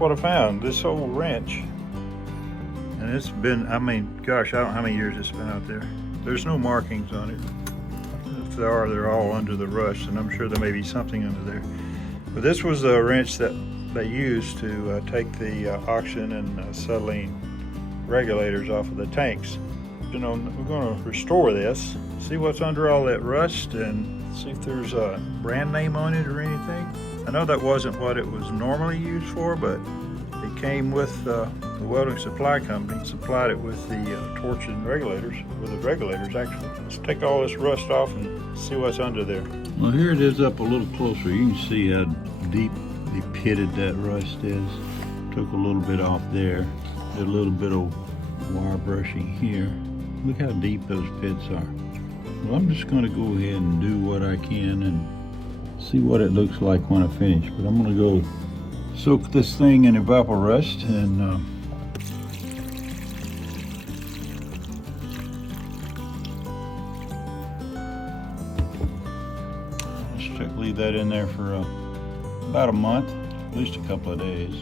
what I found. This old wrench. And it's been, I mean, gosh, I don't know how many years it's been out there. There's no markings on it. If there are, they're all under the rust, and I'm sure there may be something under there. But this was a wrench that they used to take the oxygen and acetylene regulators off of the tanks. You know, we're going to restore this, see what's under all that rust, and see if there's a brand name on it or anything. I know that wasn't what it was normally used for, but it came with the welding supply company, supplied it with the torch and regulators, with the regulators actually. Let's take all this rust off and see what's under there. Well, here it is up a little closer. You can see how deeply pitted that rust is. Took a little bit off there. Did a little bit of wire brushing here. Look how deep those pits are. Well, I'm just going to go ahead and do what I can and see what it looks like when I finish. But I'm going to go soak this thing in evaporust and leave that in there for about a month, at least a couple of days.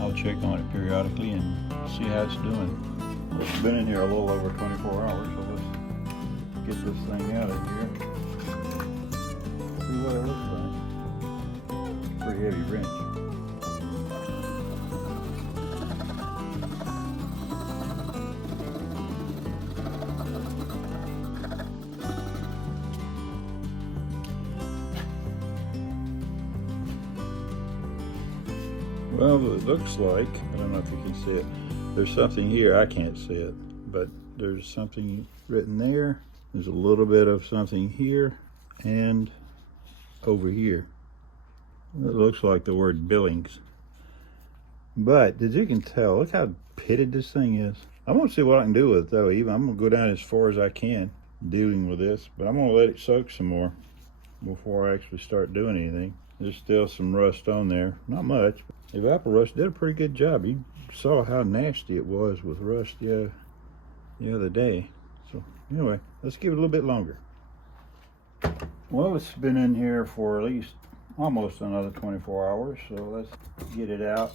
I'll check on it periodically and see how it's doing. It's been in here a little over 24 hours, so let's get this thing out of here. See what it looks like. Pretty heavy wrench. Well, it looks like, I don't know if you can see it, there's something here, I can't see it, but there's something written there. There's a little bit of something here and over here. It looks like the word Billings. But, as you can tell, look how pitted this thing is. I want to see what I can do with it though, even. I'm going to go down as far as I can dealing with this, but I'm going to let it soak some more before I actually start doing anything. There's still some rust on there, not much. Evaporust did a pretty good job. You saw how nasty it was with rust the other day. So anyway, let's give it a little bit longer. Well, it's been in here for at least almost another 24 hours, so let's get it out.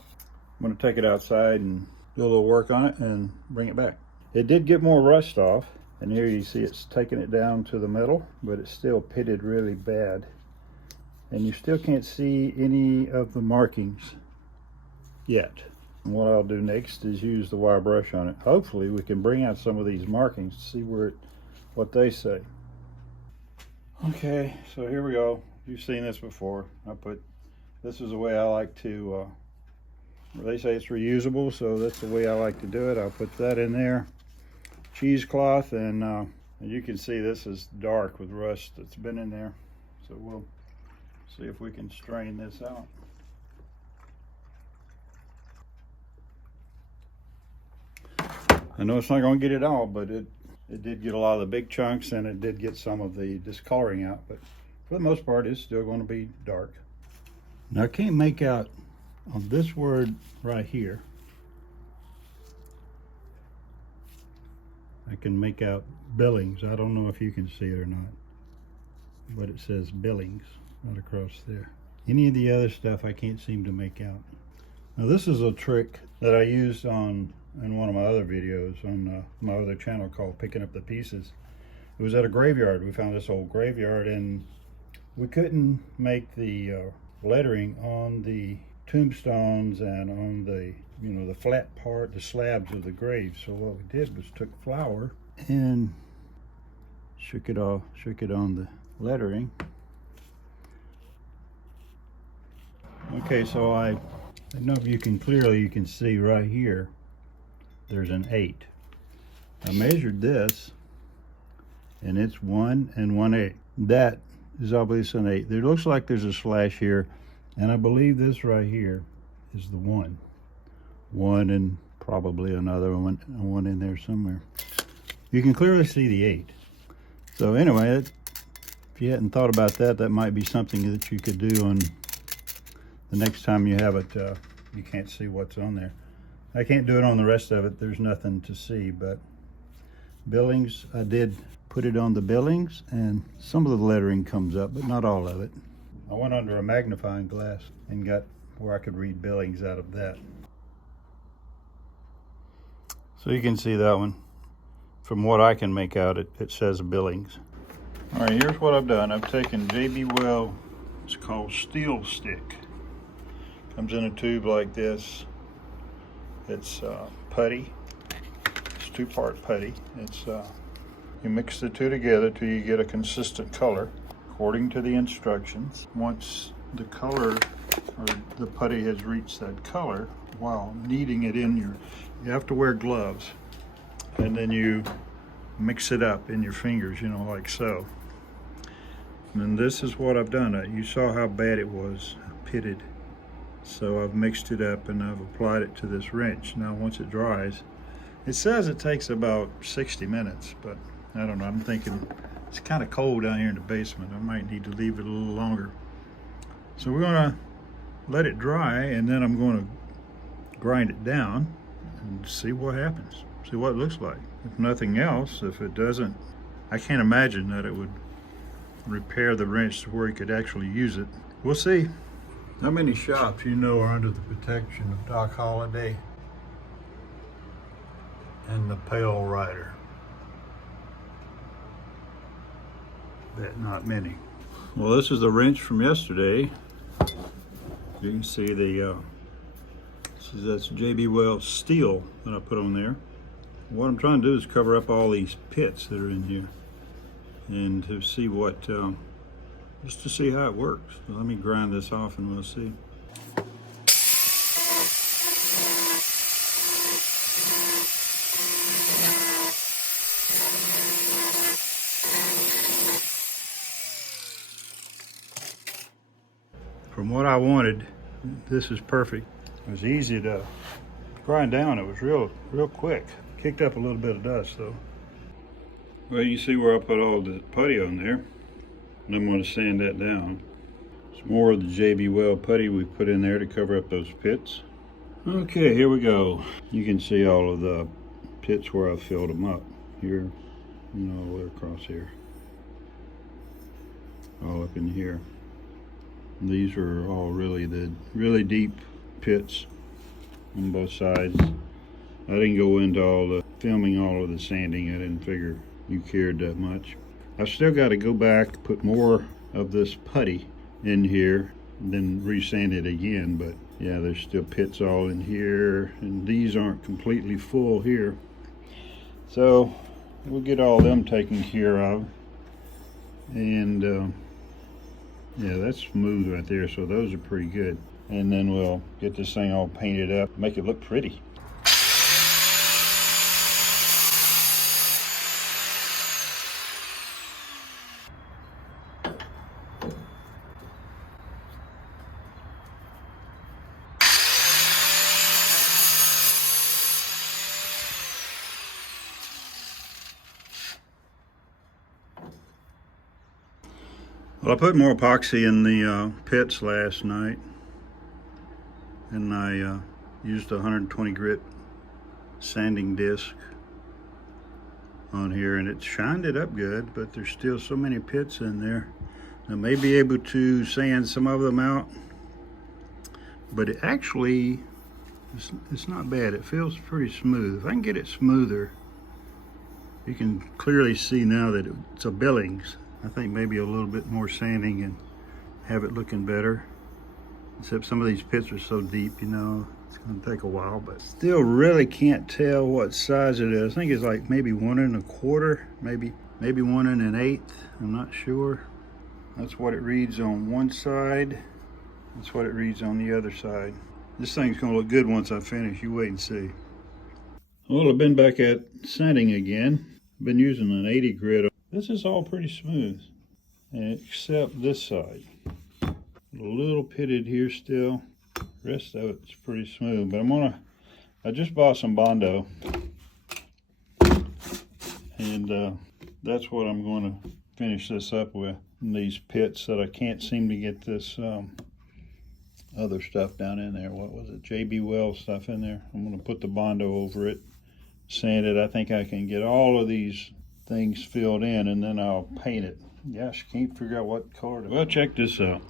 I'm going to take it outside and do a little work on it and bring it back. It did get more rust off, and here you see it's taking it down to the metal, but it's still pitted really bad. And you still can't see any of the markings yet. And what I'll do next is use the wire brush on it. Hopefully we can bring out some of these markings to see what they say. Okay, so here we go. You've seen this before. This is the way I like to, they say it's reusable, so that's the way I like to do it. I'll put that in there, cheesecloth, and you can see this is dark with rust that's been in there. So we'll see if we can strain this out. I know it's not going to get it all, but it did get a lot of the big chunks, and it did get some of the discoloring out, but for the most part it's still going to be dark. Now I can't make out on this word right here. I can make out Billings. I don't know if you can see it or not, but it says Billings right across there. Any of the other stuff I can't seem to make out. Now this is a trick that I used in one of my other videos on my other channel called Picking Up the Pieces. It was at a graveyard. We found this old graveyard, and we couldn't make the lettering on the tombstones and on the the flat part, the slabs of the graves. So what we did was took flour and shook it on the lettering. Okay, so I don't know if you can see right here, there's an 8. I measured this, and it's 1 1/8. That is obviously an 8. There looks like there's a slash here, and I believe this right here is the 1. 1 and probably another one in there somewhere. You can clearly see the 8. So anyway, if you hadn't thought about that, that might be something that you could do on the next time you have it. You can't see what's on there. I can't do it on the rest of it. There's nothing to see, but Billings, I did put it on the Billings, and some of the lettering comes up, but not all of it. I went under a magnifying glass and got where I could read Billings out of that. So you can see that one. From what I can make out, it says Billings. All right, here's what I've done. I've taken JB Well, it's called Steel Stick. Comes in a tube like this. It's putty. It's 2-part putty. It's you mix the two together till you get a consistent color, according to the instructions. Once the color or the putty has reached that color, while kneading it in you have to wear gloves, and then you mix it up in your fingers, you know, like so. And this is what I've done. You saw how bad it was, pitted. So I've mixed it up and I've applied it to this wrench. Now once it dries, it says it takes about 60 minutes, but I don't know. I'm thinking it's kind of cold down here in the basement. I might need to leave it a little longer. So we're gonna let it dry, and then I'm gonna grind it down and see what happens. See what it looks like. If nothing else, if it doesn't, I can't imagine that it would repair the wrench to where you could actually use it. We'll see. How many shops you know are under the protection of Doc Holliday and the Pale Rider? Bet not many. Well, this is the wrench from yesterday. You can see the that's JB Well steel that I put on there. What I'm trying to do is cover up all these pits that are in here, and to see what, just to see how it works. So let me grind this off and we'll see. From what I wanted, this is perfect. It was easy to grind down. It was real quick. Kicked up a little bit of dust though. Well, you see where I put all the putty on there, and I'm going to sand that down. It's more of the JB Well putty we put in there to cover up those pits. Okay, here we go. You can see all of the pits where I filled them up. Here, you know, all the way across here. All up in here. These are all really deep pits on both sides. I didn't go into all the filming all of the sanding. I didn't figure you cared that much. I've still got to go back, put more of this putty in here, and then resand it again. But yeah, there's still pits all in here, and these aren't completely full here. So we'll get all them taken care of. And yeah, that's smooth right there, so those are pretty good. And then we'll get this thing all painted up, make it look pretty. Well, I put more epoxy in the pits last night, and I used a 120 grit sanding disc on here, and it shined it up good, but there's still so many pits in there. I may be able to sand some of them out, but it actually, it's not bad. It feels pretty smooth. If I can get it smoother, you can clearly see now that it's a Billings. I think maybe a little bit more sanding and have it looking better. Except some of these pits are so deep, you know, it's gonna take a while, but still really can't tell what size it is. I think it's like maybe 1 1/4, maybe 1 1/8. I'm not sure. That's what it reads on one side. That's what it reads on the other side. This thing's gonna look good once I finish. You wait and see. Well, I've been back at sanding again. I've been using an 80 grit. This is all pretty smooth, except this side. A little pitted here still. The rest of it's pretty smooth, but I just bought some Bondo, and that's what I'm going to finish this up with. And these pits that I can't seem to get this other stuff down in there. What was it? JB Well stuff in there. I'm going to put the Bondo over it, sand it. I think I can get all of these things filled in, and then I'll paint it. Gosh, can't figure out what color to. Well, check this out.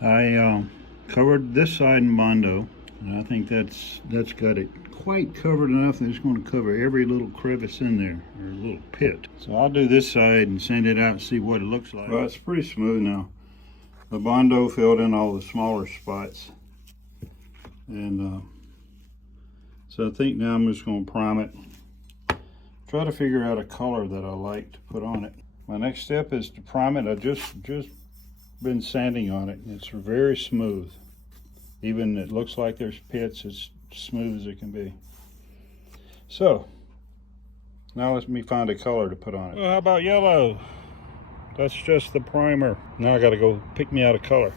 I Covered this side in Bondo, and I think that's got it quite covered enough that it's going to cover every little crevice in there, or little pit. So I'll do this side and sand it out and see what it looks like. Well, it's pretty smooth now. The Bondo filled in all the smaller spots. And so I think now I'm just going to prime it. Try to figure out a color that I like to put on it. My next step is to prime it. I just been sanding on it, and it's very smooth. Even it looks like there's pits, it's smooth as it can be. So now let me find a color to put on it. Well, how about yellow? That's just the primer. Now I got to go pick me out a color.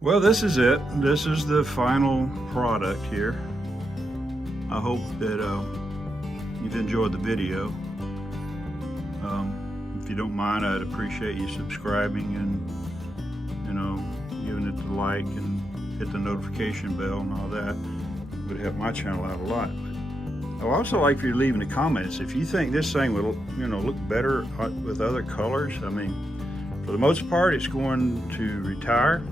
Well, this is it. This is the final product here. I hope that you've enjoyed the video. If you don't mind, I'd appreciate you subscribing and, you know, giving it the like and hit the notification bell and all that. It would help my channel out a lot. But I'd also like for you to leave in the comments if you think this thing would, you know, look better with other colors. I mean, for the most part, it's going to retire.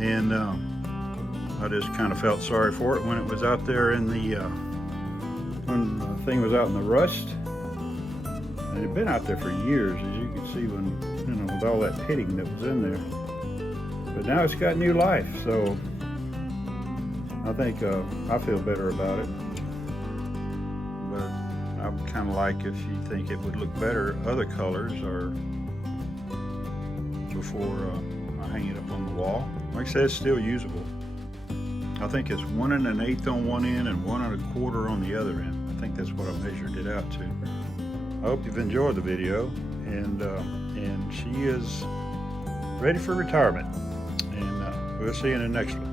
And I just kind of felt sorry for it when it was out there in the, when the thing was out in the rust. And it had been out there for years, as you can see when, you know, with all that pitting that was in there. But now it's got new life, so I think I feel better about it. But I would kind of like if you think it would look better, other colors, or before I hang it up on the wall. Like I said, it's still usable. I think it's 1 1/8 on one end and 1 1/4 on the other end. I think that's what I measured it out to. I hope you've enjoyed the video, and she is ready for retirement. And we'll see you in the next one.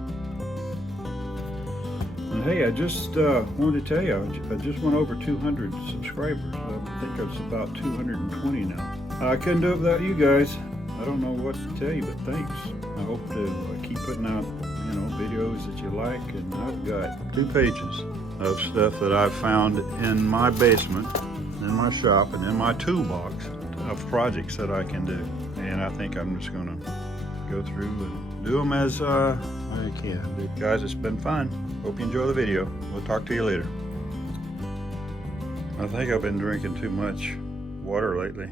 And hey, I just wanted to tell you, I just went over 200 subscribers. I think it's about 220 now. I couldn't do it without you guys. I don't know what to tell you, but thanks. I hope to keep putting out, you know, videos that you like. And I've got 2 pages of stuff that I've found in my basement, in my shop, and in my toolbox of projects that I can do. And I think I'm just going to go through and do them as I can. Guys, it's been fun. Hope you enjoy the video. We'll talk to you later. I think I've been drinking too much water lately.